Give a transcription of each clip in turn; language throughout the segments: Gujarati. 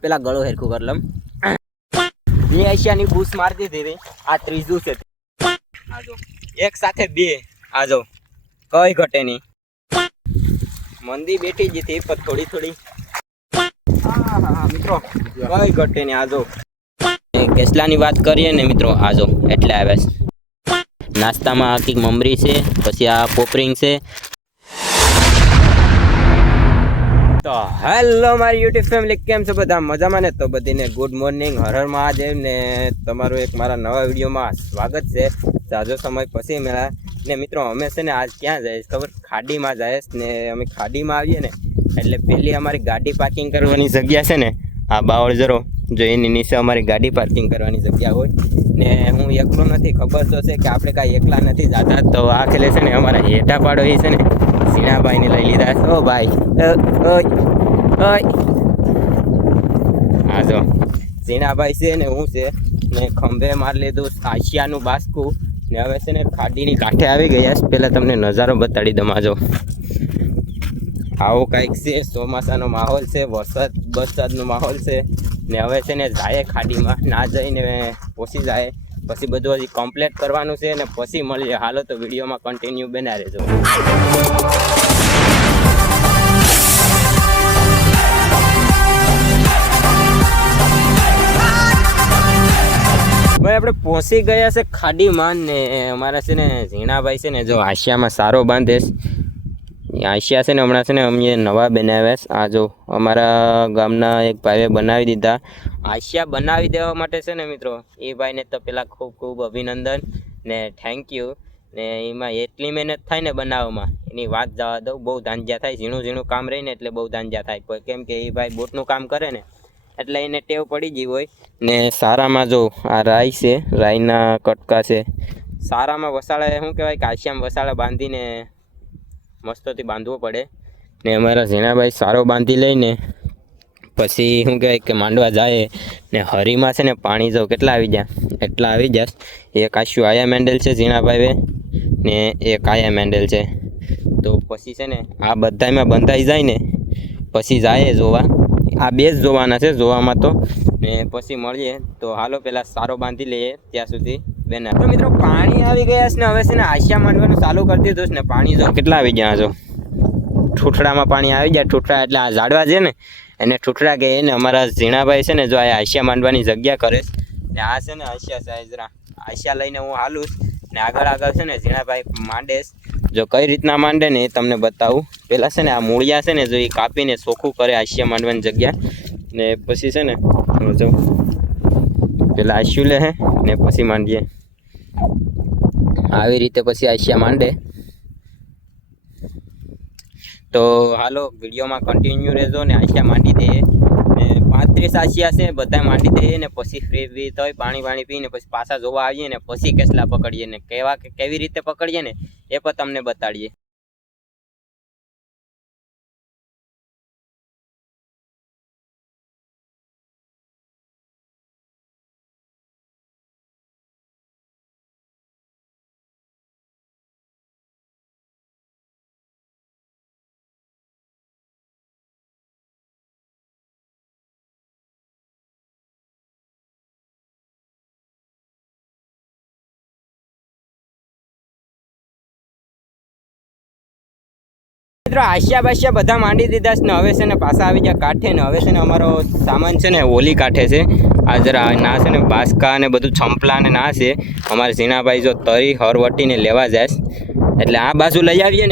પેલા ગળો હેરખું કર લમ બે એશિયાની બૂસ મારતી હતી આ ત્રીજું છે આજો એક સાથે બે આજો કઈ ઘટે નહીં મંદી બેઠી જ હતી પણ થોડી થોડી મિત્રો કઈ ઘટે નહીં આજો કેસલાની વાત કરીએ ને મિત્રો આજો એટલે આવે નાસ્તામાં આખી મમરી છે પછી આ પોપરિંગ છે તો હેલો મારી યુટ્યુબ ફેમિલી કેમ છો બધા મજામાં ને તો બધીને ગુડ મોર્નિંગ હર હર મહાદેવ ને તમારું એક મારા નવા વિડીયોમાં સ્વાગત છે જાજો સમય પછી મેળા ને મિત્રો અમે છે ને આજ ક્યાં જઈશ ખબર ખાડીમાં જઈશ ને અમે ખાડીમાં આવીએ ને એટલે પહેલી અમારી ગાડી પાર્કિંગ કરવાની જગ્યા છે ને આ બાવળ જરો જો એની નીચે અમારી ગાડી પાર્કિંગ કરવાની જગ્યા હોય ને હું એકલો નથી ખબર તો છે કે આપણે કાંઈ એકલા નથી જતા તો આ ખેલે છે ને અમારા હેઠા પાડો એ છે ને ઝીણાભાઈને લઈ લીધા છે ઓ ભાઈ હા જો ઝીણાભાઈ છે ને હું છે ને ખંભે મારી લીધું આશિયાનું બાસકું ને હવે છે ને ખાડીની કાંઠે આવી ગયા પહેલાં તમને નજારો બતાડી દઉં આજો આવો કાંઈક છે ચોમાસાનો માહોલ છે વરસાદનો માહોલ છે ને હવે છે ને જાય ખાડીમાં ના જઈને પહોંચી જાય પછી બધું હજી કમ્પ્લીટ કરવાનું છે ને પછી મળીએ હાલો તો વિડીયોમાં કન્ટિન્યુ બના રહેજો ભાઈ આપણે પહોંચી ગયા છે ખાડીમાં ને અમારા છે ને ઝીણાભાઈ છે ને જો આશિયામાં સારો બાંધે આશિયા છે ને હમણાં છે ને અમે નવા બનાવ્યા આ જો અમારા ગામના એક ભાઈએ બનાવી દીધા આશિયા બનાવી દેવા માટે છે ને મિત્રો એ ભાઈને તો પહેલાં ખૂબ ખૂબ અભિનંદન ને થેન્ક યુ ને એમાં એટલી મહેનત થાય ને બનાવવામાં એની વાત જવા દઉં બહુ ધાંજ્યા થાય ઝીણું કામ રહીને એટલે બહુ ધાંજ્યા થાય કેમ કે એ ભાઈ બોટનું કામ કરે ને એટલે એને ટેવ પડી ગઈ હોય ને સારામાં જો આ રાઈ છે રાઈના કટકા છે સારામાં વસાળે શું કહેવાય કે આશિયામાં વસાળે બાંધીને મસ્તોથી બાંધવો પડે ને અમારા ઝીણાભાઈ સારો બાંધી લઈને પછી શું કહેવાય કે માંડવા જાય ને હરીમાં છે ને પાણી જો કેટલા આવી જાય એટલા આવી જાય એક આશુ આયા મેન્ડલ છે ઝીણાભાઈ ને એક આયા મેન્ડલ છે તો પછી છે ને આ બધામાં બંધાઈ જાય ને પછી જાય જોવા આ બે જ જોવાના છે જોવામાં તો ને પછી મળીએ તો હાલો પહેલાં સારો બાંધી લઈએ ત્યાં સુધી બેના તો મિત્રો પાણી આવી ગયા છે ને હવે છે ને આશિયા માંડવાનું ચાલુ કરી દીધું છે ને પાણી જો કેટલા આવી ગયા જો ઠૂઠડામાં પાણી આવી જાય ઠૂઠડા એટલે આ ઝાડવા છે ને એને ઠૂઠડા કહે ને અમારા ઝીણાભાઈ છે ને જો આ આશિયા માંડવાની જગ્યા કરે ને આ છે ને આશિયા સાઈઝરા આશિયા લઈને હું હાલું ને આગળ છે ને ઝીણાભાઈ માંડેશ જો કઈ રીતના માંડે ને એ તમને બતાવું પહેલાં છે ને આ મૂળિયા છે ને જો એ કાપીને ચોખ્ખું કરે આશિયા માંડવાની જગ્યા ને પછી છે ને જો પહેલાં આશિયું લે ને પછી માંડીએ આવી રીતે પછી આશિયા માંડે તો હાલો વિડીયોમાં કન્ટિન્યુ રહેજો ને આશિયા માંડી દઈએ ને 35 આશિયા છે બધા માંડી દઈએ ને પછી ફ્રી થઈ પાણી પીને પછી પાછા જોવા આવીએ ને પછી કેસલા પકડીએ ને કેવી રીતે પકડીએ ને એ પણ તમને બતાડીએ મિત્રો આશિયા બાશિયા બધા માંડી દીધા છે ને હવે છે ને પાછા આવી ગયા કાંઠે ને હવે છે ને અમારો સામાન છે ને ઓલી કાંઠે છે આ જરા ના છે ને બાસકા ને બધું છંપલા ને ના છે અમારે ઝીણાભાઈ જો તરી હરવટીને લેવા જાય એટલે આ બાજુ લઈ આવીએ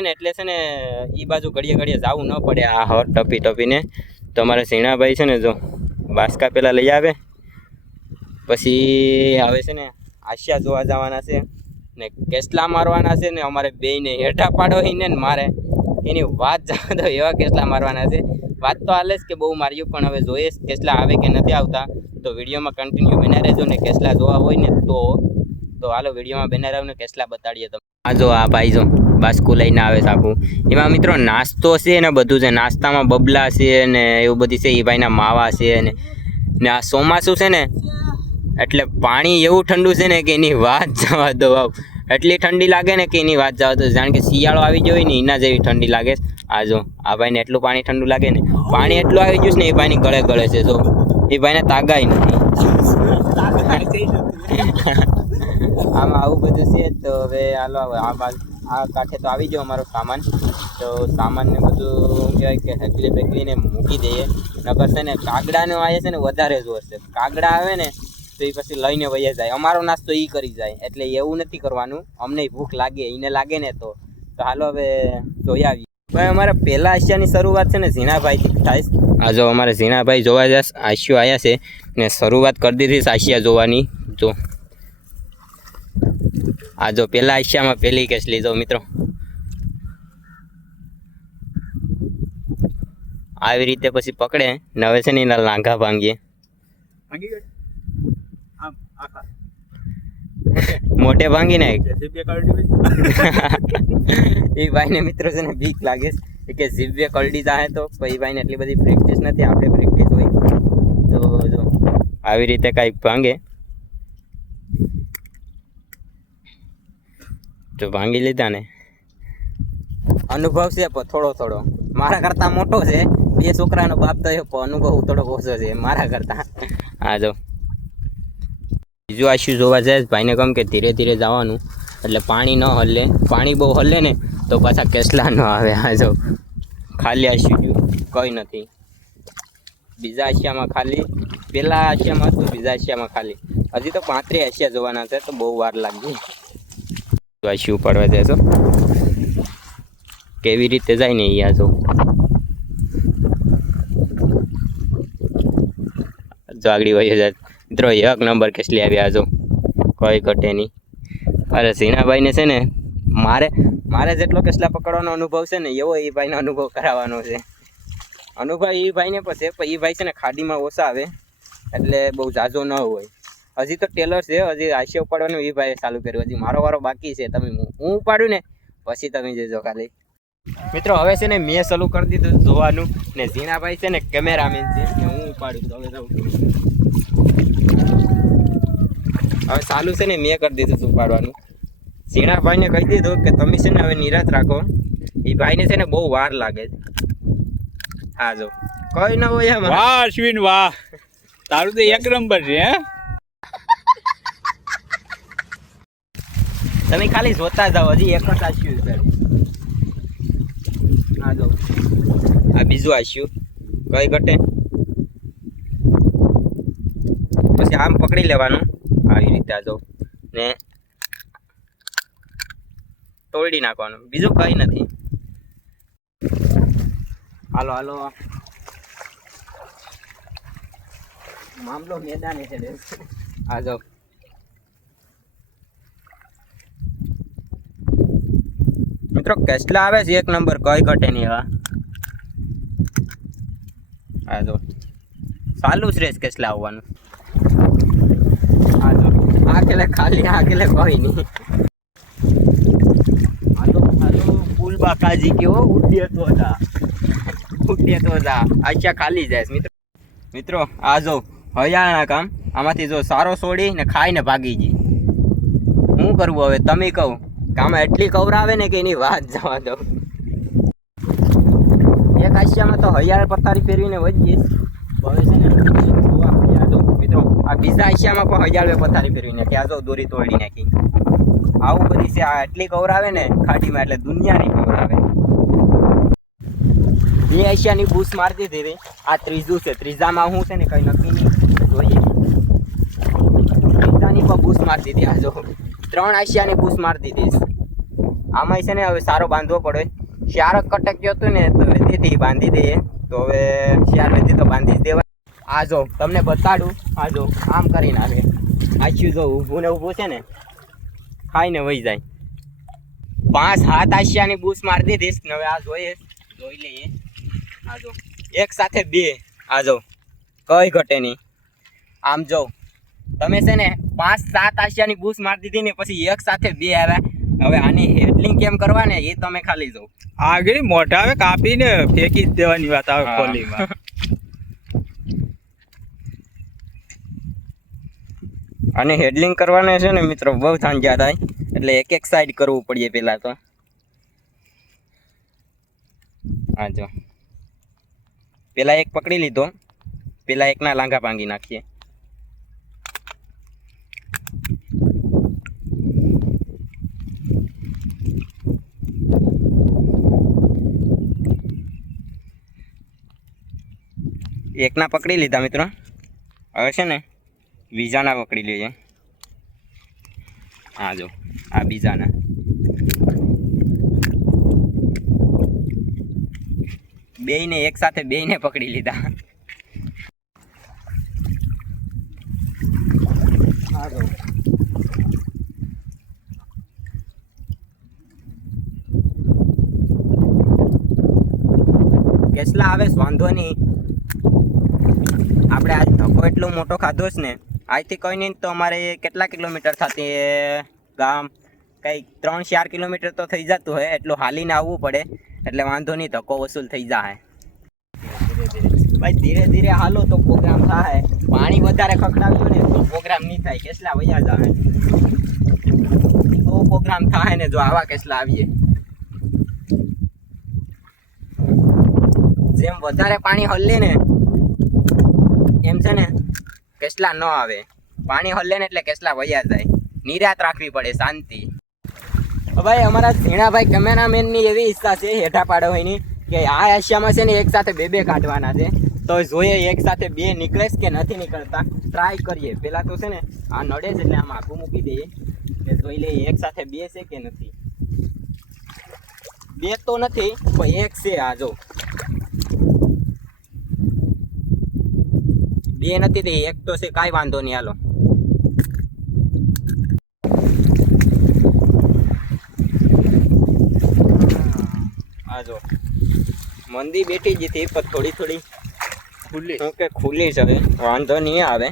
ને એટલે છે ને એ બાજુ ઘડીએ જવું ન પડે આ હર ટપીને તો અમારે ઝીણાભાઈ છે ને જો બાસકા પહેલાં લઈ આવે પછી આવે છે ને આશિયા જોવા જવાના છે ને કેસલા મારવાના છે ને અમારે બેયને હેઠા પાડો ને મારે એની વાત જવા દો એવા કેસલા મારવાના છે વાત તો હાલે જ કે બહુ માર્યું પણ હવે જોઈએ કેસલા આવે કે નથી આવતા તો વિડીયોમાં કન્ટિન્યુ બના રહેજો ને કેસલા જોવા હોય ને તો હાલો વિડીયોમાં બના રહ્યો ને કેસલા બતાડીએ તમે આ જો આ ભાઈ જો બાસ્કુ લઈને આવે સાકું એમાં મિત્રો નાસ્તો છે ને બધું છે નાસ્તામાં બબલા છે ને એવું બધી છે એ ભાઈના માવા છે ને આ ચોમાસું છે ને એટલે પાણી એવું ઠંડુ છે ને કે એની વાત જવા દો એટલી ઠંડી લાગે ને કે એની વાત જાવ તો જાણ કે શિયાળો આવી ગયો હોય ને એના જેવી ઠંડી લાગે. આ જો આ ભાઈને એટલું પાણી ઠંડુ લાગે ને, પાણી એટલું આવી ગયું ને એ ભાઈની ગળે ગળે છે. જો એ ભાઈને તાગાય નથી. આમાં આવું બધું છે. તો હવે હાલો આ કાંઠે તો આવી ગયો અમારો સામાન. તો સામાનને બધું કહેવાય કે હેકલી બેકલીને મૂકી દઈએ. નકર છે ને કાગડાનો આવે છે ને વધારે જોર છે. કાગડા આવે ને તો એ પછી લઈને વહી જાય. અમારો નાસ્તો એ કરી જાય. એટલે એવું નથી કરવાનું. અમને ભૂખ લાગે, એને લાગે ને તો હાલો હવે જોઈ આવીએ. ભાઈ અમારે પહેલા આશિયાની શરૂઆત છે ને ઝીણાભાઈથી થાય. આ જો અમારે ઝીણાભાઈ જોવા જશ આશિયો આવ્યા છે ને શરૂઆત કરી દીધી આશિયા જોવાની. જો આ જો પહેલા આશિયામાં પહેલી કેસ લીધો મિત્રો. આવી રીતે પછી પકડે ને હવે છે ને એના લાંઘા ભાંગીએ. મોટે ભાંગી નાખ. એ ભાઈને મિત્રો છે ને બીક લાગે છે કે જીભે કરડી જાય તો એ ભાઈને એટલી બધી પ્રેક્ટિસ નથી. આપણે પ્રેક્ટિસ હોય તો જો આવી રીતે કાંઈક ભાંગે તો ભાંગી લીધા ને. અનુભવ છે પણ થોડો થોડો. મારા કરતાં મોટો છે. 2 છોકરાનો બાપ થયો પણ અનુભવ થોડો ઓછો છે મારા કરતાં. હા જો બીજું આશુ જોવા જાય ભાઈને કહું કે ધીરે ધીરે જવાનું એટલે પાણી ન હલે. પાણી બહુ હલે ને તો પાછા કેસલા ન આવે. હા જો ખાલી આશુ ગયું કંઈ નથી. બીજા આશિયામાં ખાલી, પહેલા આશિયામાં હતું, બીજા આશિયામાં ખાલી. હજી તો 35 આશિયા જોવાના છે તો બહુ વાર લાગી. આશુ ઉપાડવા જાય છો કેવી રીતે જાય ને અહીંયા જો આગળ વહી જાય. મિત્રો 1 નંબર કેસલી આવ્યા જો કોઈ ઘટે નહીં. અરે ઝીણાભાઈને છે ને મારે જેટલો કેસલા પકડવાનો અનુભવ છે ને એવો એ ભાઈનો અનુભવ કરાવવાનો છે. અનુભવ એ ભાઈને પછી પણ એ ભાઈ છે ને ખાડીમાં ઓછા આવે એટલે બહુ ઝાઝો ન હોય. હજી તો ટેલર છે, હજી આશિયા ઉપાડવાનું એ ભાઈએ ચાલુ કર્યું. હજી મારો વારો બાકી છે. તમે હું ઉપાડું ને પછી તમે જોજો ખાલી. મિત્રો હવે છે ને મેં ચાલુ કરી દીધું જોવાનું ને ઝીણાભાઈ છે ને કેમેરામેન છે ને હું ઉપાડું છું. હવે ચાલુ છે ને મેં કરી દીધું ઉપાડવાનું. ઝીણાભાઈને કહી દીધું કે તમે છે ને હવે નિરાત રાખો. એ ભાઈને છે ને બહુ વાર લાગે છે. હા જો કઈ ન હોય એમ. વાહ અશ્વિન વાહ, તારું તો 1 નંબર છે. હે તમે ખાલી જોતા જાઓ. હજી એક જ આશ્યું છે. હા જો આ બીજું આશ્યું કઈ ઘટે પછી આમ પકડી લેવાનું આવી રીતે. આ જો ને તોડી નાખવાનું. બીજું કઈ નથી. હાલો હાલો મામલો મેદાને છે. આ જો મિત્રો કેસલા આવે છે 1 નંબર કઈ ઘટે નહીં. એવા આ જો ચાલુ જ રહેશે કેસલા આવવાનું. આ જો આ કેલે ખાલી, આ કેલે કોઈ નહીં. આ તો ફૂલ બાકાજી કેવો ઉડ્ડે તો હતા આચ્યા ખાલી જાય. મિત્રો આ જો હયાળના કામ આમાંથી જો સારો છોડી ને ખાઈને ભાગી ગઈ. શું કરવું હવે તમે કહો. આમાં એટલી કવરાવે ને કે એની વાત જવા દો. એક આશિયામાં તો હયાળ પથારી ફેરવીને વધી હવે છે ને મિત્રો આ બીજા આશિયામાં પણ હયાળ પથારી ફેરવીને ત્યાં જો દોરી તોડી નાખી. આવું બધી છે. આ એટલી કવરાવે ને ખાડીમાં એટલે દુનિયાની કવરાવે. 2 આશિયાની બૂસ મારતી હતી. આ ત્રીજું છે. ત્રીજામાં હું છે ને કઈ નક્કી નહીં જોઈએ. ત્રીજાની પણ બૂસ મારતી હતી. આ જો 3 આશિયાની બૂસ મારતી હતી. આમાં છે ને હવે સારો બાંધવો પડે. શિયાર કટક ગયો હતું ને તો વેતીથી બાંધી દઈએ. તો હવે શિયાર વેતી તો બાંધી જ દેવાય. આ જો તમને બતાડું. આ જો આમ કરીને આવે આશિયું જો ઊભું ને ઊભું છે ને ખાઈને વહી જાય. 5-7 આશિયાની બૂસ મારી દીધીશ ને હવે આ જોઈ લઈએ. આ જો એક સાથે 2. આ જો કઈ ઘટે નહીં. આમ જો તમે છે ને 5-7 આશિયાની બૂસ મારી દીધી ને પછી એક સાથે 2 આવ્યા. હવે આની હેડલિંગ કેમ કરવા ને એ તમે ખાલી જો આગળ મોઢા આવે કાપીને ફેંકી જ દેવાની વાત આવે ખોલીમાં. અને હેડલિંગ કરવાને છે ને મિત્રો બહુ ઝંઝા થાય, એટલે એક એક સાઈડ કરવું પડે પહેલાં તો. હા જો પેલા એક પકડી લીધો, પેલા એકના લાંઘા ભાંગી નાખીએ. એકના પકડી લીધા મિત્રો. હવે છે ને બીજાના પકડી લઈએ. હા જો આ બીજાના. બેયને એક સાથે બેયને પકડી લીધા. હા જો કેટલા આવે વાંધો નહીં. આપણે આજ ધક્કો એટલો મોટો ખાધો છે ને, આજથી કોઈ નહીં તો અમારે કેટલા કિલોમીટર થતી ગામ, કંઈક 3-4 કિલોમીટર તો થઈ જતું હોય. એટલું હાલીને આવવું પડે, એટલે વાંધો નહીં, ધક્કો વસૂલ થઈ જાય. ભાઈ ધીરે ધીરે હાલો તો પ્રોગ્રામ થાય. પાણી વધારે ખખડાવ્યું ને તો પ્રોગ્રામ નહીં થાય, કેટલા વૈયા જાય તો પ્રોગ્રામ થાય ને. જો આવા કેટલા આવીએ, જેમ વધારે પાણી હલે ને એમ છે ને કેટલા ન આવે. પાણી હલે ને એટલે કેટલા વૈયા જાય. નિરાત રાખવી પડે, શાંતિ. ભાઈ અમારા ઝીણાભાઈ કેમેરામેનની એવી ઈચ્છા છે હેઠા પાડવાની કે આ આશિયામાં છે ને એક સાથે બે કાઢવાના છે. તો જોઈએ એક સાથે બે નીકળે કે નથી નીકળતા, ટ્રાય કરીએ. પહેલાં તો છે ને આ નડે છે એટલે આમ આખું મૂકી દઈએ કે જોઈ લઈએ એક સાથે બે છે કે નથી. બે તો નથી પણ એક છે. આ જો બે નથી તે એક તો છે, કાંઈ વાંધો નહીં. હાલો આ જો મંદી બેઠી જ હતી પણ થોડી થોડી ખુલ્લી છે. હવે વાંધો નહીં આવે.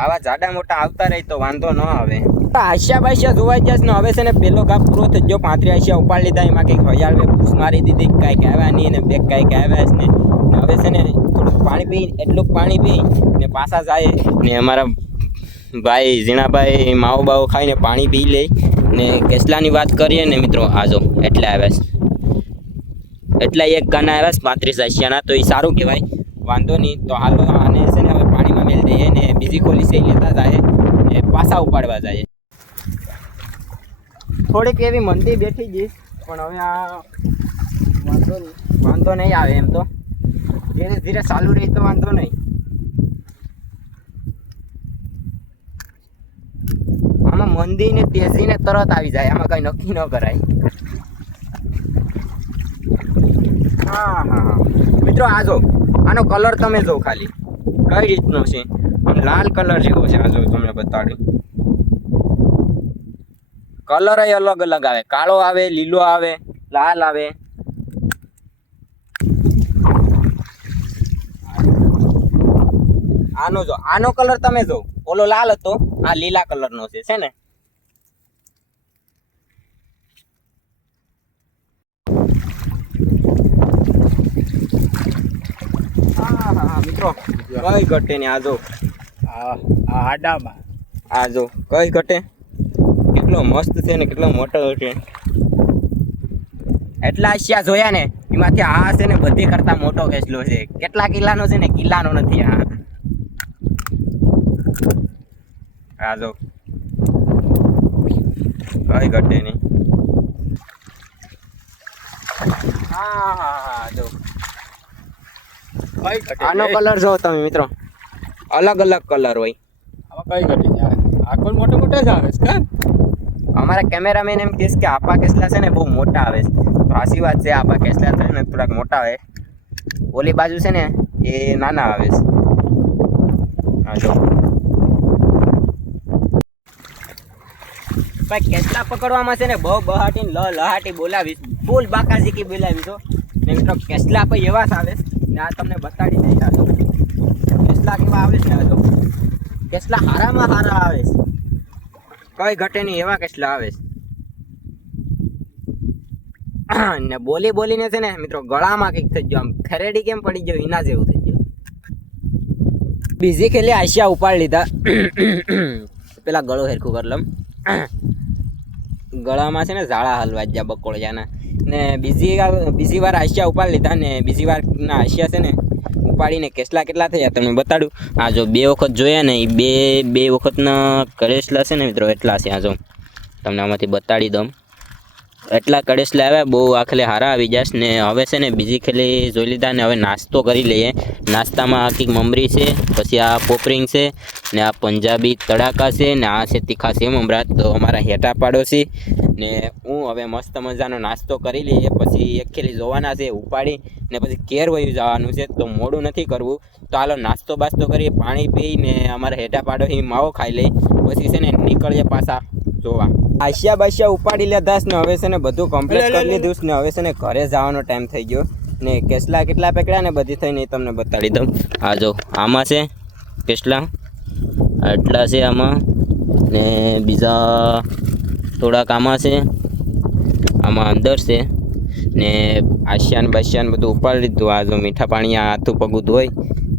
આવા જાડા મોટા આવતા રહે તો વાંધો ન આવે. આશિયા બાશિયા જોવાઈ જશે ને. હવે છે ને પેલો ઘા પૂરો થઈ ગયો. 35 આશિયા ઉપાડી લીધા. એમાં કંઈક હજાર પૂછ મારી દીધી, કાંઈક આવ્યા નહીં ને બે કાંઈક આવ્યા છે ને. હવે છે ને થોડુંક પાણી પી, એટલું પાણી પી ને પાછા જાય ને. અમારા ભાઈ ઝીણાભાઈ માવો બાવો ખાઈને પાણી પી લે ને. કેટલાની વાત કરીએ ને મિત્રો, આજો એટલે આવ્યા છે. એટલા એક ગાના આવ્યા છે 35 આશિયાના. તો એ સારું કહેવાય, વાંધો નહીં. તો હાલો આને છે ને હવે પાણીમાં મેળ દઈએ ને બીજી ખોલી છે લેતા જાય ને પાછા ઉપાડવા જાય. થોડીક એવી મંદી બેઠી જઈશ પણ હવે આ વાંધો નહીં આવે. એમ તો ધીરે ધીરે ચાલુ રહી તો વાંધો નહીં. આમાં મંદી ને તેજી ને તરત આવી જાય, આમાં કઈ નક્કી ન કરાય. હા હા હા મિત્રો આ જો આનો કલર તમે જો ખાલી કઈ રીતનો છે. આમ લાલ કલર જેવો છે. આ જો તમને બતાડ્યું. કલર અલગ અલગ આવે, કાળો આવે, લીલો આવે, લાલ આવે. આનો જો આનો કલર તમે જો, ઓલો લાલ હતો, આ લીલા કલરનો છે ને. હા મિત્રો કઈ ઘટે ને. આ જો આડામાં આ જો કઈ ઘટે. કેટલો મસ્ત છે ને, કેટલો મોટો છે. એટલા આશિયા જોયા ને એમાંથી આ છે ને બધી કરતા મોટો કેસલો છે. કેટલા કિલ્લાનો છે ને, કિલ્લાનો નથી. આ જો કઈ ઘટે નહીં. હા જો આનો કલર જો તમે મિત્રો, અલગ અલગ કલર હોય. આમાં કઈ ઘટી આ કોઈ મોટો મોટો જ આવે છે. અમારા કેમેરામેન એમ કહેશે કે આપા કેસલા છે ને બહુ મોટા આવે છે. તો સાચી વાત છે, આપા કેસલા છે ને થોડાક મોટા આવે. ઓલી બાજુ છે ને એ નાના આવે છે. હા જો ભાઈ કેસલા પકડવામાં છે ને બહુ બહાટી લહાટી બોલાવીશ, ફૂલ બાકાજી બોલાવીશ ને મિત્રો. કેસલા પછી એવા જ આવે ને આ તમને બતાડી દઈશ. આ કેસલા કેવા આવે છે. આ જો કેસલા હારામાં હારા આવે છે, કઈ ઘટે નહીં એવા કેટલા આવે છે. ને બોલીને છે ને મિત્રો ગળામાં કંઈક થઈ ગયો, આમ ખરેડી કેમ પડી ગયો એના જેવું થઈ ગયું. બીજી ખેલી આશિયા ઉપાડી લીધા. પેલા ગળો હેરખું કરી લમ. ગળામાં છે ને ઝાડા હલવા જ્યાં બકોળિયાના ને બીજી વાર આશિયા ઉપાડી લીધા ને બીજી વારના આશિયા છે ને ઉપાડીને કેટલા થયા તમને બતાડું. આ જો 2 વખત જોયા ને એ બે વખતના કરેસલા છે ને મિત્રો એટલા છે. આ જો તમને આમાંથી બતાડી દઉં એટલા કડેસલા આવ્યા, બહુ આખલે હારા આવી જશે ને. હવે છે ને બીજી ખેલી જોઈ લીધા ને હવે નાસ્તો કરી લઈએ. નાસ્તામાં આખી મમરી છે, પછી આ પોપરિંગ છે ને આ પંજાબી તડાકા છે ને આ છે તીખા સેવ મમરા. તો અમારા હેઠા પાડોશી ને હું હવે મસ્ત મજાનો નાસ્તો કરી લઈએ, પછી એક ખેલી જોવાના છે ઉપાડી ને પછી ઘેર વયું જવાનું છે. તો મોડું નથી કરવું, તો હાલો નાસ્તો બાસ્તો કરીએ, પાણી પીને અમારા હેઠા પાડોશી માવો ખાઈ લઈ, પછી છે ને નીકળીએ પાછા જોવા. આશિયા બાશિયા ઉપાડી લીધા ને હવે છે ને બધું કમ્પ્લીટ કરી લીધું ને હવે છે ને ઘરે જવાનો ટાઈમ થઈ ગયો ને. કેટલા પકડ્યા ને બધી થઈને તમને બતાડી દઉં. આ જો આમાં છે કેટલા આટલા છે આમાં ને બીજા થોડાક આમાં છે, આમાં અંદર છે ને આશિયાન બાશિયાન બધું ઉપાડી લીધું. આ જો મીઠા પાણી હાથું પગું ધોઈ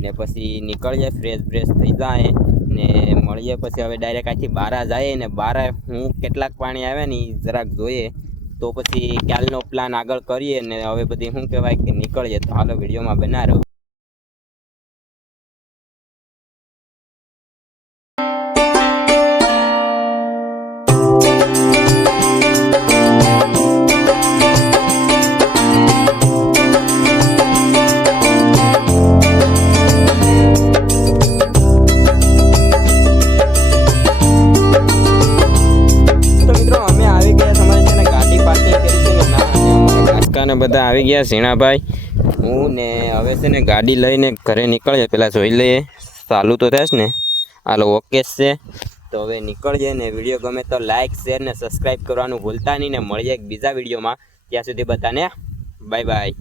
ને પછી નીકળીએ, ફ્રેશ થઈ જાય ને મળીએ પછી હવે ડાયરેક્ટ આથી બારા જાય ને બારા હું કેટલાક પાણી આવે ને જરાક જોઈએ તો પછી કાલનો પ્લાન આગળ કરીએ ને હવે બધી શું કહેવાય કે નીકળીએ. તો હાલો વિડીયોમાં બના રહો. ને બધા આવી ગયા ઝીણાભાઈ હું ને હવે છે ને ગાડી લઈને ઘરે નીકળીએ. પહેલાં જોઈ લઈએ ચાલુ તો થશે ને. હાલો ઓકે છે તો હવે નીકળીએ ને વિડીયો ગમે તો લાઇક શેર ને સબસ્ક્રાઈબ કરવાનું ભૂલતા નહીં ને મળીએ એક બીજા વિડીયોમાં. ત્યાં સુધી બધાને બાય બાય.